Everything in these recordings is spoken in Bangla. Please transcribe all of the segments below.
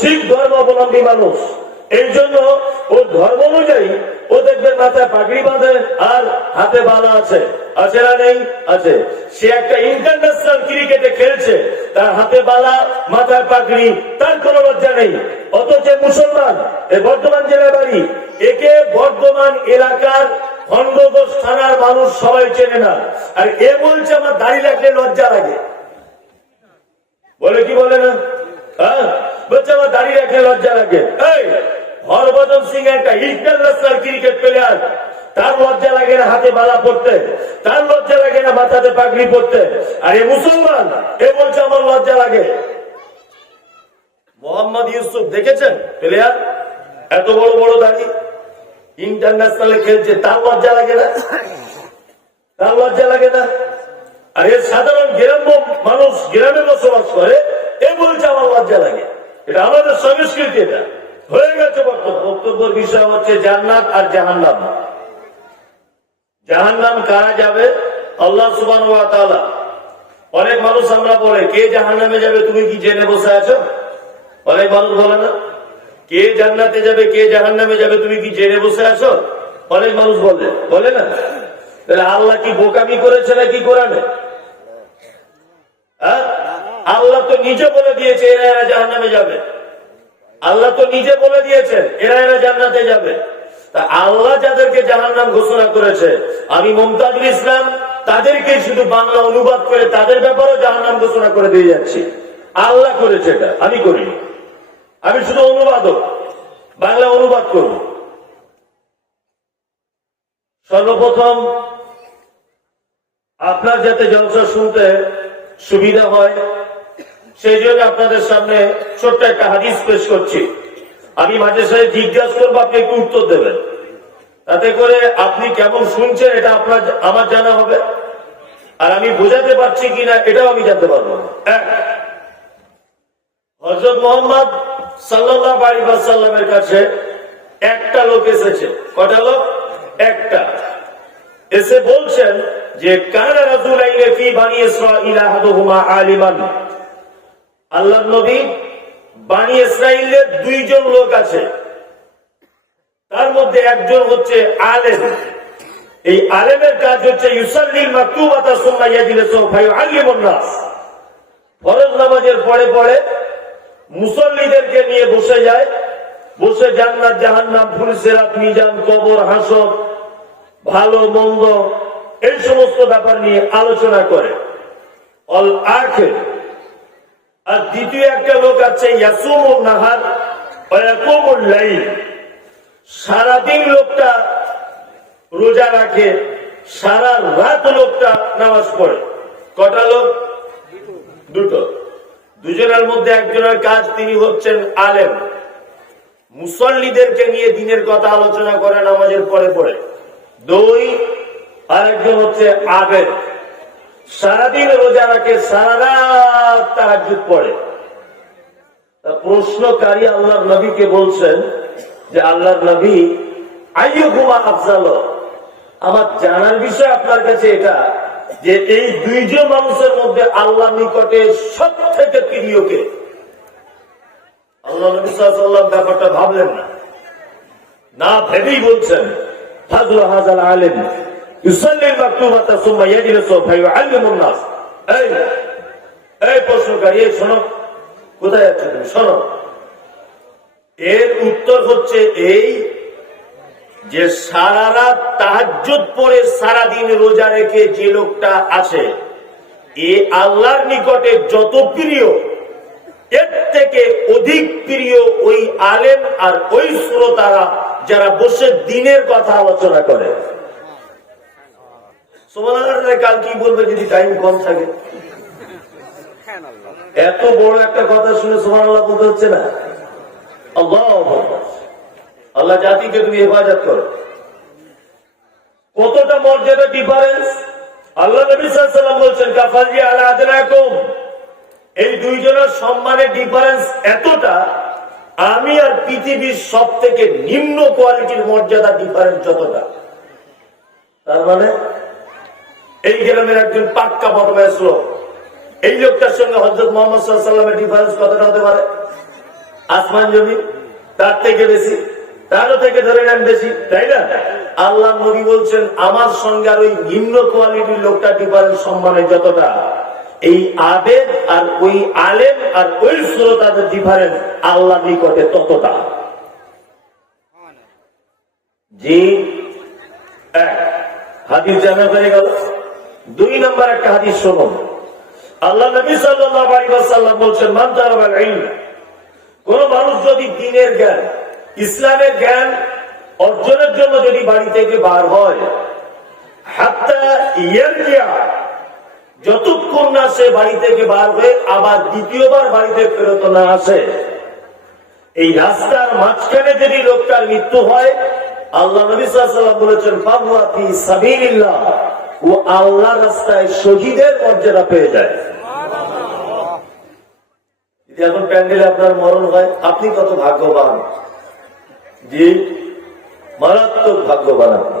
শিখ ধর্মাবলম্বী মানুষ। এই জন্য ও ধর্ম অনুযায়ী ও দেখবে মাথায় পাগড়ি বাঁধে আর হাতে বালা আছে। আছে না নেই? আছে। সে একটা ইন্টারন্যাশনাল ক্রিকেটে খেলছে, তার হাতে বালা মাথায় পাগড়ি, তার কোনো লজ্জা নেই। অথচ মুসলমান এই বর্ধমান জেলার বাড়ি, একে বর্ধমান এলাকার খন্ডঘোষ থানার মানুষ সবাই চেনে না। আর এ বলছে আমার দাড়ি রাখলে লজ্জা লাগে। বলে কি বলে না? হ্যাঁ? বলছে, আমার লজ্জা লাগে। এই, হরভজন সিং একটা ইন্টারন্যাশনাল ক্রিকেট প্লেয়ার। তার লজ্জা লাগে না হাতে বালা পড়তে, তার লজ্জা লাগে না মাথাতে পাগড়ি পড়তে। আর এ মুসলমান, এ বলছে, আমার লজ্জা লাগে। মোহাম্মদ ইউসুফ, দেখেছেন প্লেয়ার? এত বড় বড় দাড়ি। ইন্টারন্যাশনালে খেলছে, তার লজ্জা লাগে না? তার লজ্জা লাগে না? আর এর সাধারণ গ্রাম্য মানুষ, গ্রামে বসবাস করে, এ বলছে, আমার লজ্জা লাগে। এটা আমাদের সংস্কৃতি এটা। হয়ে গেছে বক্তব্য। বক্তব্যের বিষয় হচ্ছে জান্নাত আর জাহান্নাম। জাহান্নাম কারা যাবে? আল্লাহ সুবান অনেক মানুষ আমরা বলে, কে জাহান্নামে যাবে? তুমি কি জেনে বসে আছো? অনেক মানুষ বলে না। কে জান্নাতে যাবে? কে জাহান্নামে যাবে? তুমি কি জেনে বসে আছো? অনেক মানুষ বলে। বলে না? তাহলে আল্লাহ কি বোকামি করেছে না কি কোরআনে? হ্যাঁ? নিজে বলে দিয়েছে, এরা এরা জাহান্নামে যাবে। আল্লাহ তো নিজে বলে দিয়েছেন, এরা এরা জান্নাতে যাবে। তা আল্লাহ যাদেরকে জাহান্নাম ঘোষণা করেছে, আমি মমতাজুল ইসলাম, তাদেরকে শুধু বাংলা অনুবাদ করে তাদের ব্যাপারেও জাহান্নাম ঘোষণা করে দিয়ে যাচ্ছি। আল্লাহ করেছে এটা, আমি করিনি। আমি শুধু অনুবাদক, বাংলা অনুবাদ করব। সর্বপ্রথম, আপনার যাতে জলসা শুনতে সুবিধা হয় সেই জন্য আপনাদের সামনে ছোট্ট একটা হাদিস পেশ করছি। আমি মাঝে সাথে জিজ্ঞাসা করব, আপনি একটু উত্তর দেবেন। তাতে করে আপনি কেমন শুনছেন এটা আপনার আমার জানা হবে। আর আমি বোঝাতে পারছি কিনা এটাও আমি জানতে পারব হজরত মোহাম্মদ সাল্লাহ আলী সাল্লামের কাছে একটা লোক এসেছে। কটা লোক? একটা। এসে বলছেন যে, কানা রাজুল আইনে ফি বানি ইসরাইল আহাদুহুমা আলিমান। আল্লাহ নবী বানি ইসরাইলের দুইজন লোক আছে। তার মধ্যে একজন হচ্ছে আলেম। এই আলেমের কাজ হচ্ছে ইউসাল্লিল মাকতুবাতা সুম্মা ইয়াজলিসু ফায়ুআল্লিমুন নাস। ফরজ নামাজের পরে পরে মুসল্লিদেরকে নিয়ে বসে যায়। বসে জান্নাত, জাহান্নাম ফুলসেরাত মিজান, কবর, হাসর, ভালো, মন্দ, এই সমস্ত ব্যাপার নিয়ে আলোচনা করে। অল আখের আর দ্বিতীয় একটা লোক আছে সারাদিন লোকটা রোজা রাখে, সারা রাত লোকটা নামাজ পড়ে। কটা লোক? দুটো। দুজনের মধ্যে একজনের কাজ তিনি হচ্ছেন আলেম। মুসল্লিদেরকে নিয়ে দিনের কথা আলোচনা করে, নামাজের পরে পরে দুই, আরেকজন হচ্ছে আবেদ। সারাদিন রোজা রাখে সারা রাত তাহাজুদ পড়ে। প্রশ্নকারী আল্লাহর নবীকে বলছেন যে, আল্লাহর নবী আইয়ু ঘুমা আফজাল, আমার জানার বিষয় আপনার কাছে এটা যে, এই দুইজন মানুষের মধ্যে আল্লাহ নিকটে সব থেকে প্রিয়কে। আল্লাহ নবী সাল্লাম ব্যাপারটা ভাবলেন না। না ভেবেই বলছেন, ফাজল হাজাল আলেম ইউসাল্লিল মাকতুবাতা সুম্মা ইয়াজলিসু ফায়ুআল্লিমুন নাস। এই এই প্রশ্নকারী এই শোনো। কোথায় যাচ্ছে তুমি? শোনো। এর উত্তর হচ্ছে এই যে সারা রাত তাহাজ্জুদ পরে সারা দিন রোজা রেখে যে লোকটা আছে, এ আল্লাহর নিকটে যত প্রিয়, এর থেকে অধিক প্রিয় ওই আলেম আর ওই শ্রোতারা যারা বসে দিনের কথা আলোচনা করে। কি বলবে যদি টাইম কম থাকে? এত বড় একটা কথা শুনে সোমান আল্লাহ বলতে হচ্ছে না। আল্লাহ আল্লাহ জাতিকে তুমি হেফাজত করো। কতটা মর্যাদা ডিফারেন্স আল্লাহ নবী বলছেন কাফাজি আলা আদনাকুম। এই দুইজনের সম্মানের ডিফারেন্স এতটা, আমি আর পৃথিবীর সব থেকে নিম্ন কোয়ালিটির মর্যাদা ডিফারেন্স যতটা। তার মানে এই গ্রামের একজন পাক্কা বদমাইশ লোক। এই লোকটার সঙ্গে হজরত মোহাম্মদ সাল্লামের ডিফারেন্স কতটা হতে পারে? আসমান জমি, তার থেকে বেশি, তারও থেকে ধরে নেন বেশি, তাই না? আল্লাহ নবী বলছেন, আমার সঙ্গে আর ওই নিম্ন কোয়ালিটির লোকটা ডিফারেন্স সম্মানের যতটা, এই আবেদ আর ওই আলেম আর ওই শ্রোতাদের ডিফারেন্স আল্লাহ নিকটে ততটা। জি হাদিস জানা হয়ে গেল। দুই নম্বর একটা হাদিস শুনুন। আল্লাহ নবী সাল্লাল্লাহু আলাইহি ওয়াসাল্লাম বলছেন, মান তালাবাল ইলম কোন মানুষ যদি দিনের জ্ঞান, ইসলামের জ্ঞান অর্জনের জন্য যদি বাড়ি থেকে বার হয়, হাত্তা ইয়ারজিয়া, যতক্ষণ না সে বাড়ি থেকে বার হয়ে আবার দ্বিতীয়বার বাড়িতে ফেরত না আসে, এই রাস্তার মাঝখানে যদি লোকটার মৃত্যু হয়, আল্লাহ নবী সাল্লাম বলেছেন ফাবুয়াতি সাবিলিল্লাহ ও আল্লাহ রাস্তায় শহীদের মর্যাদা পেয়ে যায়। এখন প্যান্ডেলে আপনার মরণ হয়, আপনি কত ভাগ্যবান? জি, মারাত্মক ভাগ্যবান আপনি।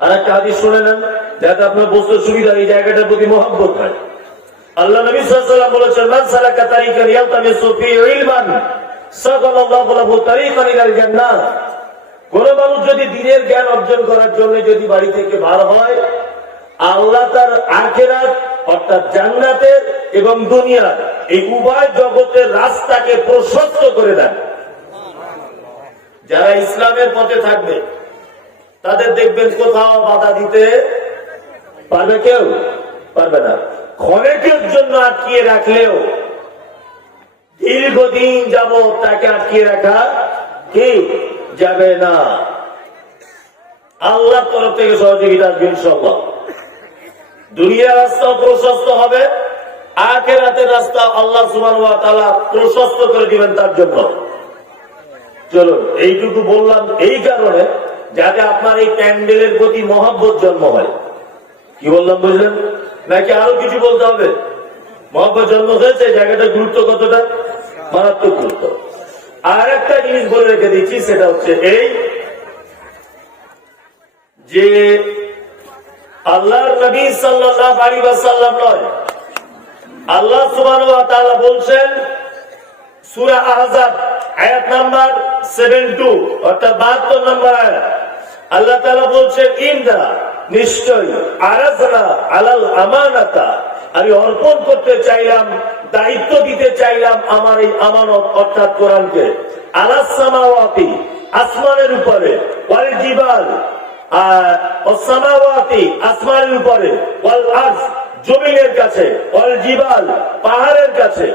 আর একটা হাদিস শুনে নেন, যাতে আপনার বসতে সুবিধা এই জায়গাটার প্রতি মহব্বত হয়। আল্লাহ নবী সাল্লাল্লাহু বলেছেন, মান সালাকা তারিকান ইয়ালতামিসু ফি ইলমান সাগালাল্লাহু লাহু তারিকান ইলাল জান্নাহ কোন মানুষ যদি দিনের জ্ঞান অর্জন করার জন্য যদি বাড়ি থেকে বার হয়, আল্লাহ তার আখেরাত, অর্থাৎ জান্নাতের এবং দুনিয়ার এই উভয় জগতের রাস্তাকে প্রশস্ত করে দেন। যারা ইসলামের পথে থাকবে, তাদের দেখবেন কোথাও বাধা দিতে পারবে কেউ? পারবে না। ক্ষণেকের জন্য আটকিয়ে রাখলেও দীর্ঘদিন যাব তাকে আটকিয়ে রাখা কি যাবে না। আল্লাহ তরফ থেকে সহযোগিতা আসবে ইনশাল্লাহ দুনিয়ার রাস্তা প্রশস্ত হবে, আখেরাতের রাস্তা আল্লাহ সুমান প্রশস্ত করে দিবেন তার জন্য। চলুন, এইটুকু বললাম এই কারণে যাতে আপনার এই প্যান্ডেলের প্রতি মহাব্বত জন্ম হয়। কি বললাম, বুঝলেন? নাকি আরও কিছু বলতে হবে? মহাব্বত জন্ম হয়েছে জায়গাটা গুরুত্ব কতটা? মারাত্মক গুরুত্ব। আর একটা জিনিস বলে রেখে দিচ্ছি, সেটা হচ্ছে এই যে আল্লাহর নবী সাল্লাল্লাহু আলাইহি ওয়াসাল্লাম নয়, আল্লাহ তাআলা বলছেন, সূরা আহজাব, আয়াত নাম্বার 72 অর্থাৎ 72 নম্বর আয়াত। আল্লাহ তাআলা বলছেন ইন্দা নিশ্চয় আরাজনা আলাল আমানাতা। আমি অর্পণ করতে চাইলাম দায়িত্ব দিতে চাইলাম আমার এই আমানত অর্থাৎ কোরআনকে আলাস সামাওয়াতি আসমানের উপরে ওয়াল জিবাল সামাওয়াতি আসমানের উপরে ওয়াল আরশ জমিনের কাছে ওয়াল জিবাল পাহাড়ের কাছে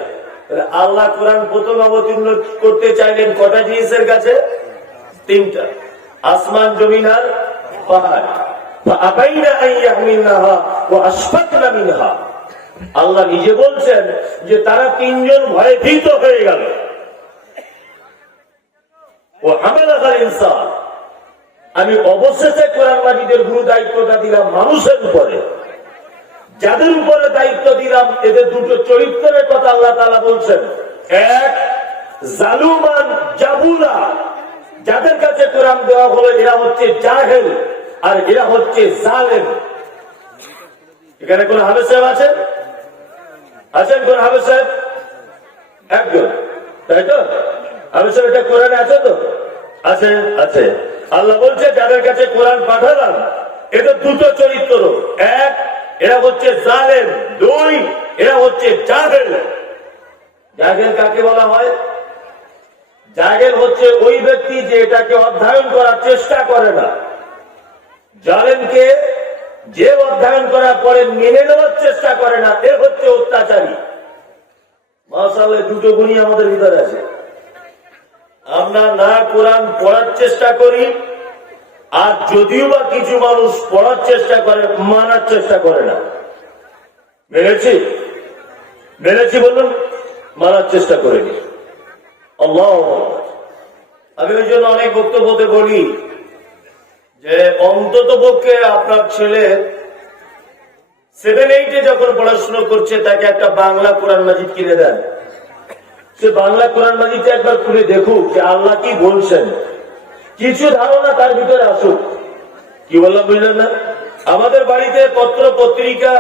আল্লাহ কোরআন প্রথম অবতীর্ণ করতে চাইলেন কটা জিনিসের কাছে তিনটা আসমান জমিন আর পাহাড় فأبين أن يحملنها وأشفقن منها আল্লাহ নিজে বলছেন যে তারা তিনজন ভয়ে ভীত হয়ে গেল। ও হামেলাকার ইনসান। আমি অবশেষে কোরআন মাজিদের গুরু দায়িত্বটা দিলাম মানুষের উপরে। যাদের উপরে দায়িত্ব দিলাম, এদের দুটো চরিত্রের কথা আল্লাহ তালা বলছেন। এক, জালুমান জাবুলা। যাদের কাছে কোরআন দেওয়া হলো, এরা হচ্ছে জাহেল আর এরা হচ্ছে জালেম। এখানে কোন হাবেজ সাহেব আছেন কোন হাবেজ সাহেব? একজন। তাই তো? হাবেজ সাহেব, এটা কোরআনে আছে তো? আছে আছে। আল্লাহ বলছে, যাদের কাছে কোরআন পাঠালাম, এদের দুটো চরিত্র। এক, এরা হচ্ছে জালেম। দুই, এরা হচ্ছে জাহেল। জাহেল কাকে বলা হয়? জাহেল হচ্ছে ওই ব্যক্তি যে এটাকে অধ্যয়ন করার চেষ্টা করে না। জালেমকে যে অধ্যয়ন করার পরে মেনে নেওয়ার চেষ্টা করে না, এ হচ্ছে অত্যাচারী। মাসালে দুটো গুণই আমাদের ভিতরে আছে। আমরা না কোরআন পড়ার চেষ্টা করি, আর যদিও বা কিছু মানুষ পড়ার চেষ্টা করে, মানার চেষ্টা করে না। মেনেছি? মেনেছি বলুন, মানার চেষ্টা করিনি। আমি ওই জন্য অনেক বক্তব্যতে বলি যে অন্তত পক্ষে আপনার ছেলে সেভেন এইটে যখন পড়াশোনা করছে, তাকে একটা বাংলা কোরআন মাজিদ কিনে দেন। সে বাংলা কোরআন মাজিদটা একবার খুলে দেখুক যে আল্লাহ কি বলছেন। কিছু ধারণা তার ভিতরে আসুক। কি বললাম বুঝলেন না? আমাদের বাড়িতে পত্র, পত্রিকা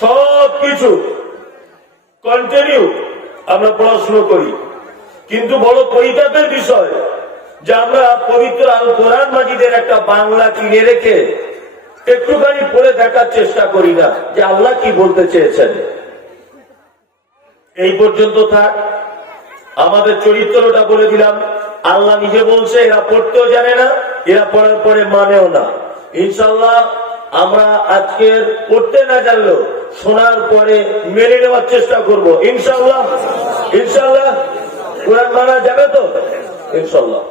সব কিছু কন্টিনিউ আমরা পড়াশুনো করি। কিন্তু বড় পরিতাপের বিষয় যে আমরা পবিত্র আল কোরআন মাজিদের একটা বাংলা কিনে রেখে একটুখানি পড়ে দেখার চেষ্টা করি না যে আল্লাহ কি বলতে চেয়েছেন। এই পর্যন্ত থাক, আমাদের চরিত্রটা বলে দিলাম। আল্লাহ নিজে বলছে, এরা পড়তেও জানে না, এরা পড়ার পরে মানেও না। ইনশাল্লাহ আমরা আজকের পড়তে না জানলেও শোনার পরে মেনে নেওয়ার চেষ্টা করব। ইনশাল্লাহ ইনশাল্লাহ কোরআন মানা যাবে তো? ইনশাল্লাহ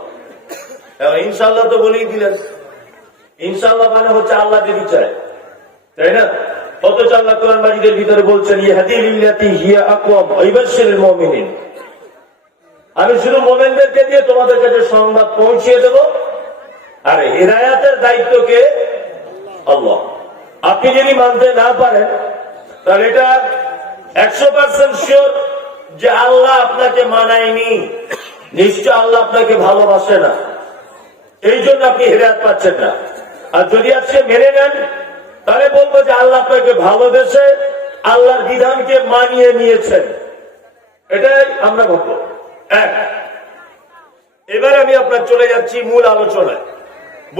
ইনশাল্লাহ তো বলেই দিলেন। ইনশাল্লাহ মানে হচ্ছে আল্লাহ যদি চায় তাই না? অথচ আল্লাহ কোরআন মাজিদের ভিতরে বলছেন আমি শুধু মোমেনদেরকে দিয়ে তোমাদের কাছে সংবাদ পৌঁছিয়ে দেব। আর, হেদায়াতের দায়িত্বকে আল্লাহ। আপনি যদি মানতে না পারেন, তাহলে এটা একশো পার্সেন্ট শিওর যে আল্লাহ আপনাকে মানায়নি। নিশ্চয় আল্লাহ আপনাকে ভালোবাসে না। এই জন্য আপনি হেদায়াত পাচ্ছেন না। আর যদি আজকে মেনে নেন, তাহলে বলব যে আল্লাহ আপনাকে ভালোবেসে আল্লাহর বিধানকে মানিয়ে নিয়েছেন। এটাই আমরা ভাববো। এক, এবার আমি আপনার চলে যাচ্ছি মূল আলোচনায়।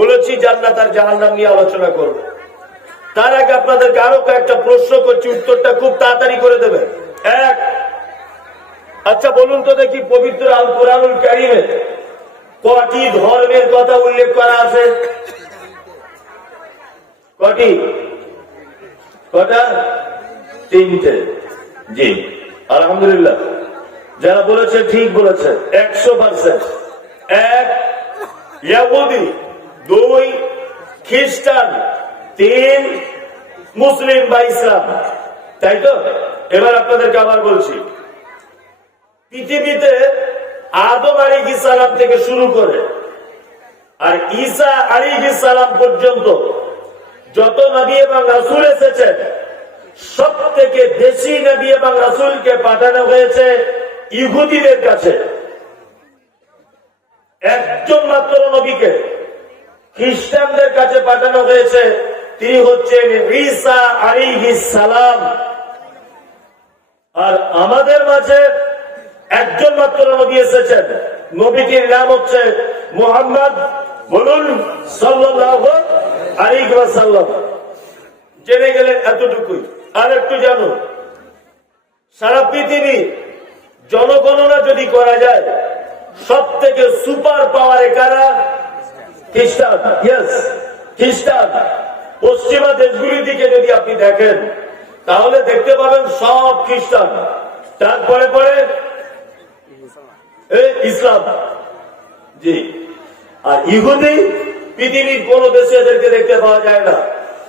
বলেছি জান্নাত আর জাহান্নাম নিয়ে আলোচনা করব। তার আগে আপনাদেরকে আরও কয়েকটা প্রশ্ন করছি, উত্তরটা খুব তাড়াতাড়ি করে দেবেন। এক আচ্ছা বলুন তো দেখি পবিত্র আল কোরআনুল কারিমে কটি ধর্মের কথা উল্লেখ করা আছে? কটি? কটা? তিনটে। জি, আলহামদুলিল্লাহ। যারা বলেছে, ঠিক বলেছে, একশো পার্সেন্ট। এক দুই, খ্রিস্টান, তিন, মুসলিম বা ইসলাম। তাই তো? এবার আপনাদেরকে আবার বলছি, পৃথিবীতে আদম আলী সালাম থেকে শুরু করে আর ঈসা আলী সালাম পর্যন্ত যত নবী এবং রাসুল এসেছেন সব থেকে বেশি নবী এবং রাসুলকে পাঠানো হয়েছে ইহুদিদের কাছে। একজন মাত্র নবীকে খ্রিস্টানদের কাছে পাঠানো হয়েছে, তিনি হচ্ছেন ঈসা আলী সালাম। আর আমাদের মাঝে একজন মাত্র নবী এসেছেন। নবীটির নাম হচ্ছে মোহাম্মদ বলুন সাল্লাহ জেনে গেলেন এতটুকুই। আর একটু জানো, সারা পৃথিবী জনগণনা যদি করা যায় সব থেকে সুপার পাওয়ারে কারা? খ্রিস্টান। খ্রিস্টান। পশ্চিমা দেশগুলির দিকে যদি আপনি দেখেন, তাহলে দেখতে পাবেন সব খ্রিস্টান। তারপরে পরে ইসলাম। জি। আর ইহুদি পৃথিবীর কোন দেশে এদেরকে দেখতে পাওয়া যায় না।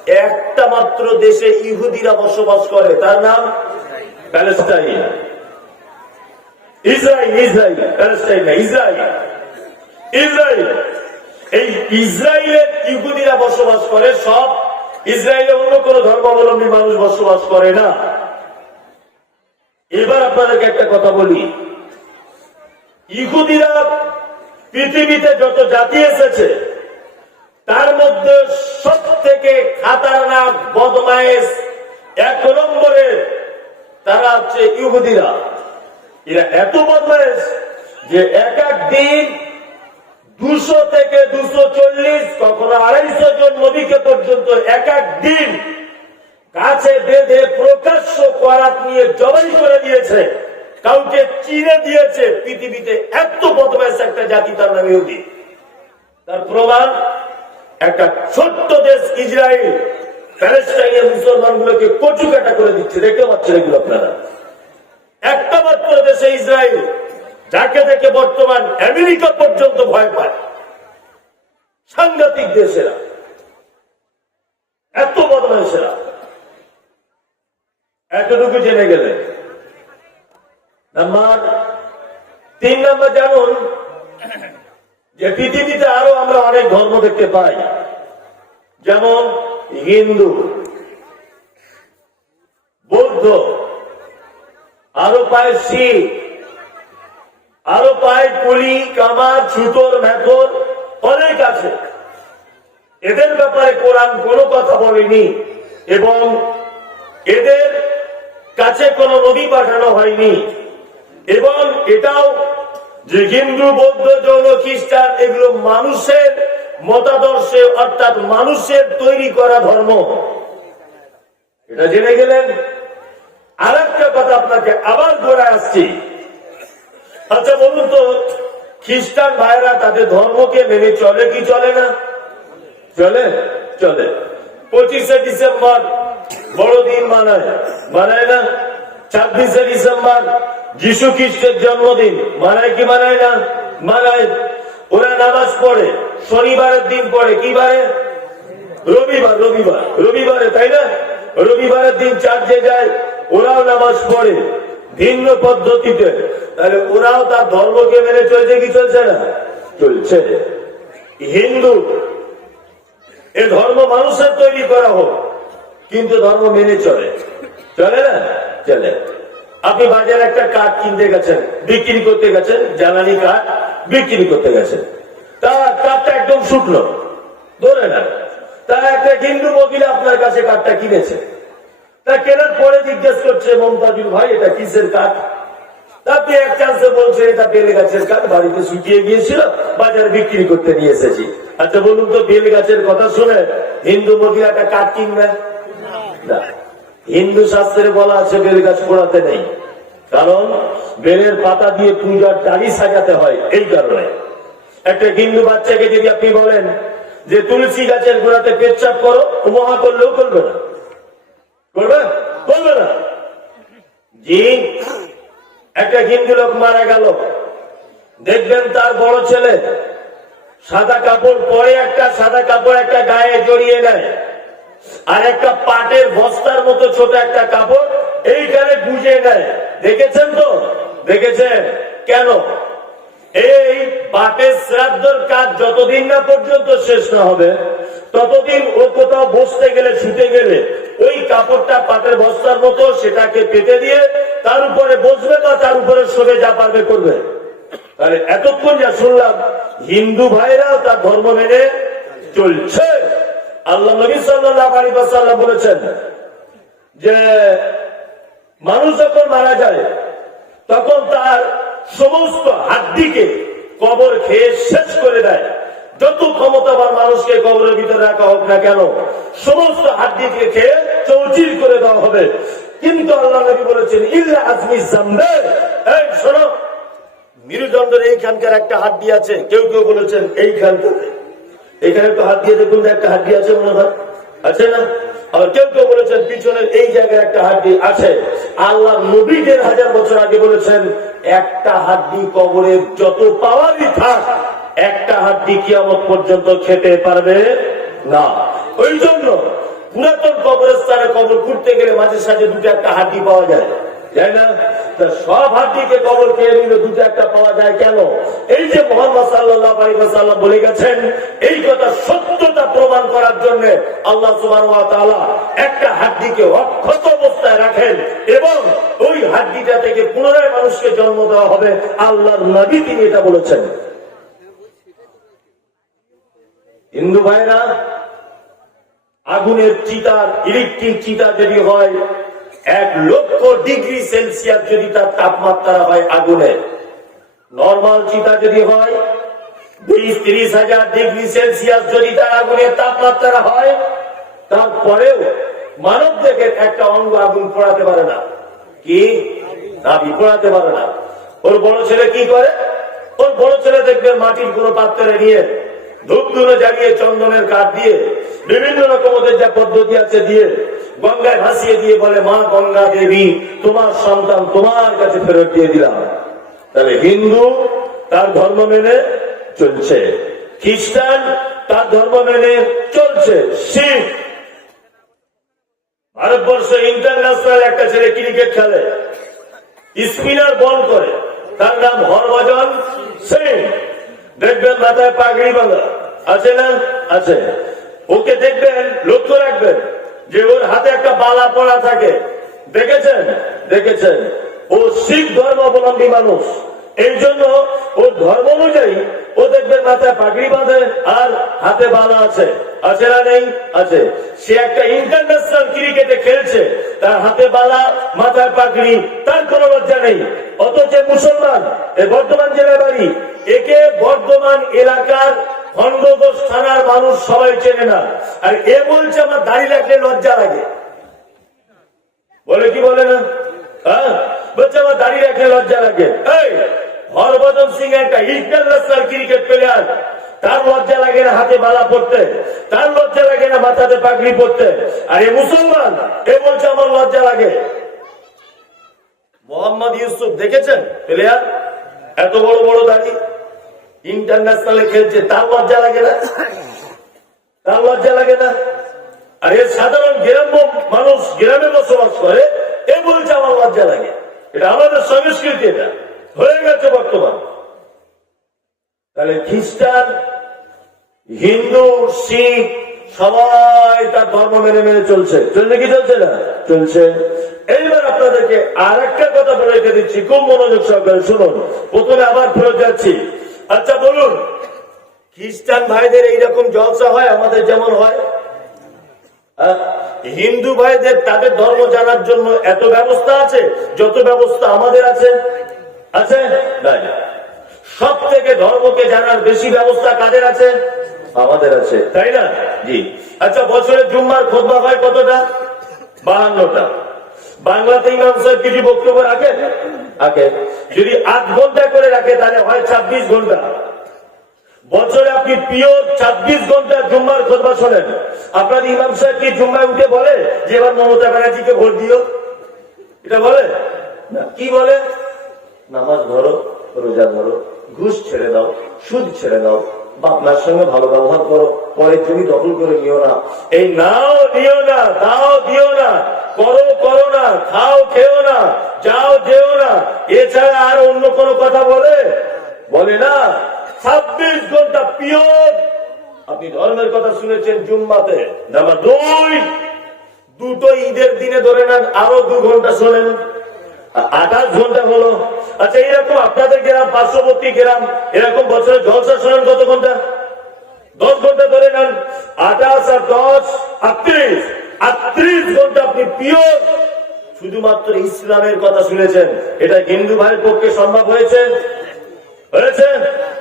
একটা মাত্র দেশে ইহুদিরা বসবাস করে। তার নাম প্যালেস্টাইন। প্যালেস্টাইন এই ইসরায়েলের ইহুদিরা বসবাস করে, সব ইসরায়েলে অন্য কোন ধর্মাবলম্বী মানুষ বসবাস করে না। এবার আপনাদেরকে একটা কথা বলি। ইহুদিরা পৃথিবীতে যত জাতি এসেছে, তার মধ্যে সব থেকে খাতারনাক বদমায়েশ এক নম্বরে তারা হচ্ছে ইহুদিরা। এরা এত বদমায়েশ যে এক এক দিন দুশো থেকে দুশো চল্লিশ, কখনো আড়াইশো জন নদীকে পর্যন্ত এক এক দিন কাছে বেঁধে প্রকাশ্য করাত নিয়ে জবাই করে দিয়েছে। কাউকে চিনে দিয়েছে পৃথিবীতে, এত বদমাইশ একটা জাতি তার নাম ইহুদি। তার প্রমাণ, একটা ছোট্ট দেশ ইসরায়েল, প্যালেস্টাইনের মুসলমানগুলোকে কচু কাটা করে দিচ্ছে। দেখতে পাচ্ছেন এগুলো আপনারা। একটা মাত্র দেশে ইসরায়েল, যাকে দেখে বর্তমান আমেরিকা পর্যন্ত ভয় পায়। সাংঘাতিক দেশেরা। এত বদমাইশেরা। এতটুকু জেনে গেলেন তিন নম্বর জানুন যে পৃথিবীতে আরও আমরা অনেক ধর্ম দেখতে পাই, যেমন হিন্দু, বৌদ্ধ, আরও পায় শিখ, আরও পায় কুলি কামা ছুতর মেথর অনেক আছে। এদের ব্যাপারে কোরআন কোনো কথা বলেনি এবং এদের কাছে কোনো নদী পাঠানো হয়নি। এবং এটাও যে হিন্দু, বৌদ্ধ, জৈন, খ্রিস্টান, এগুলো মানুষের মতাদর্শে, অর্থাৎ মানুষের তৈরি করা ধর্ম। এটা জেনে গেলেন? আর একটা কথা আপনাকে আবার ঘোরা আসছি। আচ্ছা বলুন তো, খ্রিস্টান ভাইরা তাদের ধর্মকে মেনে চলে কি চলে না? চলে? চলে। পঁচিশে ডিসেম্বর, বড়দিন মানায়। মানায় না? ছাব্বিশে ডিসেম্বর যিশু খ্রিস্টের জন্মদিন। মানায় কি মানায় না? মানায়। ওরা নামাজ পড়ে, শনিবারের দিন পড়ে। কি বারে? রবিবার রবিবার। রবিবারে, তাই না? রবিবারের দিন চার্চে যায়, ওরাও নামাজ পড়ে ভিন্ন পদ্ধতিতে। তাহলে ওরাও তার ধর্মকে মেনে চলছে কি চলছে না? চলছে। হিন্দু, এ ধর্ম মানুষের তৈরি করা হোক, কিন্তু ধর্ম মেনে চলে। চলে না? চলে। আপনি বাজারে একটা কাঠ কিনতে গেছেন, বিক্রি করতে গেছেন, জ্বালানি কাঠ বিক্রি করতে গেছেন। তার কাঠটা একদম শুকনো, ধরে না তার একটা হিন্দু মহিলা আপনার কাছে কাঠটা কিনেছে। তা কেনার পরে জিজ্ঞেস করছে, মমতাজুল ভাই, এটা কিসের কাঠ? আপনি এক চান্সে বলছে এটা বেলে গাছের কাঠ, বাড়িতে শুকিয়ে গিয়েছিল, বাজারে বিক্রি করতে নিয়ে এসেছি। আচ্ছা বলুন তো বেলে গাছের কথা শুনে হিন্দু মহিলাটা কাঠ কিনবে? না। হিন্দু শাস্ত্রে বলা আছে বেল গাছ পোড়াতে নেই। কারণ বেলের পাতা দিয়ে পূজার ডালি সাজাতে হয় এই কারণে। একটা হিন্দু বাচ্চাকে যদি আপনি বলেন যে তুলসী গাছের গোড়াতে পেচ্ছাপ করো মহা করলেও করবে না। করবে? করবে না। জি। একটা হিন্দু লোক মারা গেল। দেখবেন তার বড় ছেলে সাদা কাপড় পরে একটা, সাদা কাপড় একটা গায়ে জড়িয়ে নেয়। আর একটা পাটের বস্তার মতো ছোট একটা কাপড়, এইখানে গুজে নেয়। দেখেছেন তো? দেখেছেন? কেন? এই পাটের শ্রাদ্ধর কাজ যতদিন না পর্যন্ত শেষ না হবে, ততদিন ও কোথাও বসতে গেলে, শুতে গেলে, ওই কাপড়টা পাটের বস্তার মতো সেটাকে পেতে দিয়ে তার উপরে বসবে বা তার উপরে সরে যা পারবে করবে। তাহলে এতক্ষণ যা শুনলাম, হিন্দু ভাইরাও তার ধর্ম মেনে চলছে। আল্লাহ নবী সাল্লাহ আলী সাল্লাম বলেছেন যে মানুষ যখন মারা যায়, তখন তার সমস্ত হাড্ডিকে কবর খেয়ে শেষ করে দেয়। যত ক্ষমতাবান মানুষকে কবরের ভিতরে রাখা হোক না কেন, সমস্ত হাড্ডিকে খেয়ে চৌচির করে দেওয়া হবে। কিন্তু আল্লাহ নবী বলেছেন, ইল্লা আজমি জামবে। এই শোনো, মেরুদণ্ডের এইখানকার একটা হাড্ডি আছে, কেউ কেউ বলেছেন, এইখানটাতে। এখানে তো হাত দিয়ে দেখুন, একটা হাড্ডি আছে মনে হয়। আছে না? কেউ কেউ বলেছেন পিছনের এই জায়গায় একটা আছে। আল্লাহ হাজার বছর আগে বলেছেন, একটা কবরে যত পাওয়ারই থাক, একটা হাড্ডি কিয়ামত পর্যন্ত খেতে পারবে না। ওই জন্য পুরাতন কবরস্থানে কবর খুঁড়তে গেলে মাঝে সাঝে দুটো একটা হাড্ডি পাওয়া যায়। যায় না? মানুষকে জন্ম দেওয়া হবে। আল্লাহর নবী তিনি এটা বলেছেন। হিন্দু ভাইরা, আগুনের চিতার, ইলেকট্রিক চিতা যদি হয় এক লক্ষ ডিগ্রি সেলসিয়াস যদি তার তাপমাত্রা হয় আগুনের নর্মাল চিতা যদি হয়, বিশ তিরিশ হাজার ডিগ্রি সেলসিয়াস যদি তার আগুনের তাপমাত্রা হয়, তারপরেও মানব দেখে একটা অঙ্গ আগুন পড়াতে পারে না। কি? নাবি পড়াতে পারে না। ওর বড় ছেলে কি করে? ওর বড় ছেলে দেখবে মাটির কোনো পাত্রে নিয়ে ধূপ ধুলো জ্বালিয়ে চন্দনের কাঠ দিয়ে বিভিন্ন রকম ওদের যা পদ্ধতি আছে দিয়ে গঙ্গায় ভাসিয়ে দিয়ে বলে, মা গঙ্গা দেবী, তোমার সন্তান তোমার কাছে ফেরত দিয়ে দিলাম। তাহলে হিন্দু তার ধর্ম মেনে চলছে, খ্রিস্টান তার ধর্ম মেনে চলছে, শিখ। ভারতবর্ষে ইন্টারন্যাশনাল একটা ছেলে ক্রিকেট খেলে, স্পিনার বল করে, তার নাম হরভজন সিং। দেখবেন মাথায় পাগড়ি বাঁধা, আছে না? আছে। ওকে দেখবেন, লক্ষ্য রাখবেন যে ওর হাতে একটা বালা পড়া থাকে। দেখেছেন? দেখেছেন? ও শিখ ধর্মাবলম্বী মানুষ। এই জন্য ওর ধর্ম অনুযায়ী ও দেখবেন মাথায় পাগড়ি বাঁধে আর হাতে বালা আছে। আছে না নেই? আছে। সে একটা ইন্টারন্যাশনাল ক্রিকেটে খেলছে। তার হাতে বালা মাথায় পাগড়ি, তার কোনো লজ্জা নেই। অথচ মুসলমান, এ বর্ধমান জেলার বাড়ি। একে বর্ধমান এলাকার খন্ডঘোষ থানার মানুষ সবাই চেনে না। আর এ বলছে আমার দাড়ি রাখলে লজ্জা লাগে। বলে কি বলে না? হ্যাঁ? বলছে আমার দাঁড়িয়ে রাখলে লজ্জা লাগে। এই, হরভজন সিং একটা ইন্টারন্যাশনাল ক্রিকেট প্লেয়ার। তার লজ্জা লাগে না হাতে বালা পড়তে। তার লজ্জা লাগে না মাথাতে পাগড়ি পড়তে। আর এ মুসলমান, এ বলছে আমার লজ্জা লাগে। মোহাম্মদ ইউসুফ, দেখেছেন প্লেয়ার? এত বড় বড় দাড়ি। ইন্টারন্যাশনালে খেলছে, তার লজ্জা লাগে না? তার লজ্জা লাগে না? আর এর সাধারণ গ্রাম্য মানুষ গ্রামে বসবাস করে, এ বলছে আমার লজ্জা লাগে। এটা আমাদের সংস্কৃতি এটা। হয়ে গেছে বর্তমান। তাহলে খ্রিস্টান, হিন্দু, শিখ, সবাই তার ধর্ম মেনে মেনে চলছে। চলছে কি চলছে না? চলছে। এইবার আপনাদেরকে আর একটা কথা বলে দিচ্ছি। খুব মনোযোগ সহকারে শুনুন। প্রথমে আবার ফেরত যাচ্ছি। আচ্ছা বলুন খ্রিস্টান ভাইদের এইরকম জলসা হয় আমাদের যেমন হয়? আহ, হিন্দু ভাইদের তাদের ধর্ম জানার জন্য এত ব্যবস্থা আছে? যত ব্যবস্থা আমাদের আছে? আছে? সব থেকে ধর্মকে জানার বেশি ব্যবস্থা কাদের আছে? আমাদের আছে। তাই না? জি। আচ্ছা বছরে জুম্মার খোদবা হয় কতটা? বাহান্নটা। বাংলাতে ইমাম সাহেব কিছু বক্তব্য রাখেন? আগে যদি আট ঘণ্টা করে রাখে, তাহলে হয় ছাব্বিশ ঘণ্টা। বছরে আপনি পিওর ছাব্বিশ ঘণ্টা জুম্মার খোদবা শোনেন। আপনার ইমাম সাহেব কি জুম্মায় উঠে বলে যে, এবার মমতা ব্যানার্জিকে ভোট দিও? এটা বলে? কি বলে? নামাজ ধরো, রোজা ধরো, ঘুষ ছেড়ে দাও, সুদ ছেড়ে দাও বাপমার সঙ্গে ভালো ব্যবহার করো, পরে তুমি দখল করে নিও না। এই নাও নিও না, দাও দিও না, করো করো না, খাও, খেও না। যাও যেও না। এছাড়া আর অন্য কোনো কথা বলে? বলে না। ছাব্বিশ ঘণ্টা পিওর আপনি ধর্মের কথা শুনেছেন জুম্মাতে। নাম্বার দুই, দুটো ঈদের দিনে ধরে নেন, আরও দু ঘণ্টা শোনেন। আঠাশ ঘণ্টা হলো। আচ্ছা এরকম আপনাদের গ্রাম, পার্শ্ববর্তী গ্রাম, এরকম বছরে জলসা শোনেন কত ঘণ্টা? দশ ঘণ্টা ধরে নেন। আঠাশ আর দশ, আটত্রিশ। আটত্রিশ ঘণ্টা আপনি পিওর শুধুমাত্র ইসলামের কথা শুনেছেন। এটা হিন্দু ভাইয়ের পক্ষে সম্ভব হয়েছে? হয়েছে?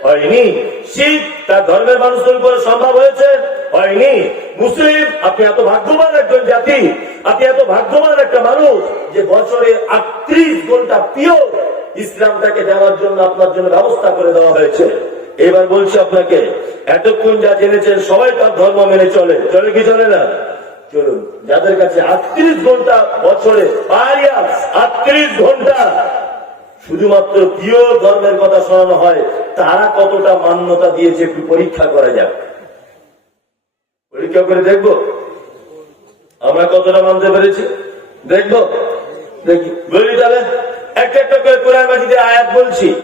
হয়নি। শিখ তার ধর্মের মানুষদের উপরে সম্ভব হয়েছে? হয়নি। মুসলিম, আপনি এত ভাগ্যবান একজন জাতি, আপনি এত ভাগ্যবান একটা মানুষ যে বছরে আটত্রিশ ঘণ্টা পিওর ইসলামটাকে দেওয়ার জন্য আপনার জন্য ব্যবস্থা করে দেওয়া হয়েছে। এবার বলছি আপনাকে, এতক্ষণ যা জেনেছেন সবাই তার ধর্ম মেনে চলে। চলে কি চলে না? চলুন। যাদের কাছে আটত্রিশ ঘণ্টা বছরে আটত্রিশ ঘণ্টা, শুধুমাত্র প্রিয় ধর্মের কথা শোনানো হয়, তারা কতটা মান্যতা দিয়েছে একটু পরীক্ষা করা যাক। পরীক্ষা করে দেখব। আমরা কতটা মানতে পেরেছি? দেখব। দেখি। বলি তাহলে, একটা একটা করে কোরআন মাজিদের আয়াত বলছি।